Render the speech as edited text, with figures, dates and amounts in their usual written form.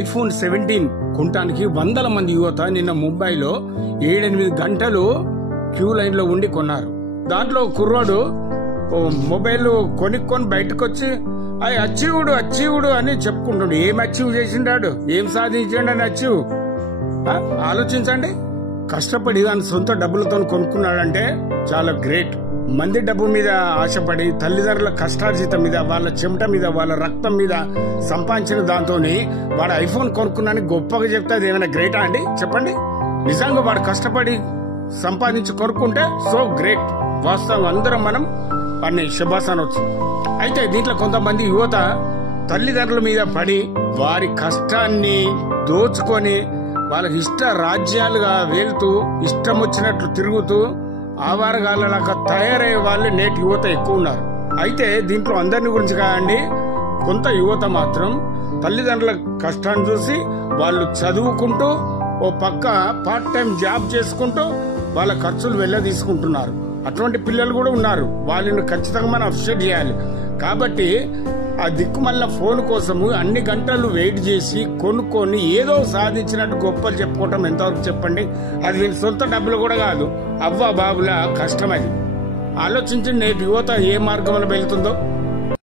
IPhone 17 కొనడానికి వందల మంది యువత నిన్న ముంబైలో 7-8 గంటలు క్యూ లైన్ లో ఉండి కొన్నారు. దాంట్లో కుర్రాడు మొబైల్ కొనుక్కొని బయటకు వచ్చి అచీవుడు అని చెప్పుకుంటుండు. ఏం అచీవ్ చేసిండాడు, ఏం సాధించాడు అని అచీవ్ ఆలోచించండి. కష్టపడి దాని సొంత డబ్బులతో కొనుక్కున్నాడంటే చాలా గ్రేట్. మంది డబ్బు మీద ఆశపడి తల్లిదండ్రుల కష్టార్జితం మీద, వాళ్ళ చెమట మీద, వాళ్ళ రక్తం మీద సంపాదించిన దాంతోని వాడు ఐఫోన్ కొనుక్కున్నాని గొప్పగా చెప్తే అది ఏమైనా గ్రేటా అండి? చెప్పండి. నిజంగా వాడు కష్టపడి సంపాదించి కొనుక్కుంటే సో గ్రేట్. వాస్తవం అందరం మనం వాడిని శభాస్ అనొచ్చు. అయితే దీంట్లో కొంతమంది యువత తల్లిదండ్రుల మీద పడి వారి కష్టాన్ని దోచుకొని వాళ్ళకి ఇష్ట రాజ్యాలుగా వెళ్తూ ఇష్టం వచ్చినట్లు తిరుగుతూ ఆవారగాళ్ళలాగా తయారయ్యే వాళ్ళు నేటి యువత ఎక్కువ ఉన్నారు. అయితే దీంట్లో అందరిని గురించి కాదండి, కొంత యువత మాత్రం తల్లిదండ్రుల కష్టాన్ని చూసి వాళ్ళు చదువుకుంటూ ఓ పక్క పార్ట్ టైం జాబ్ చేసుకుంటూ వాళ్ళ ఖర్చులు వెళ్ళ తీసుకుంటున్నారు. అటువంటి పిల్లలు కూడా ఉన్నారు. వాళ్ళని ఖచ్చితంగా మనం అప్రిషియేట్ చేయాలి. కాబట్టి ఆ దిక్కుమల్ల ఫోన్ కోసము అన్ని గంటలు వెయిట్ చేసి కొనుక్కొని ఏదో సాధించినట్టు గొప్పలు చెప్పుకోవటం ఎంతవరకు చెప్పండి? అది వీళ్ళ సొంత డబ్బులు కూడా కాదు, అవ్వ బాబుల కష్టం. అది ఆలోచించి నేటి యువత ఏ మార్గంలో వెళ్తుందో.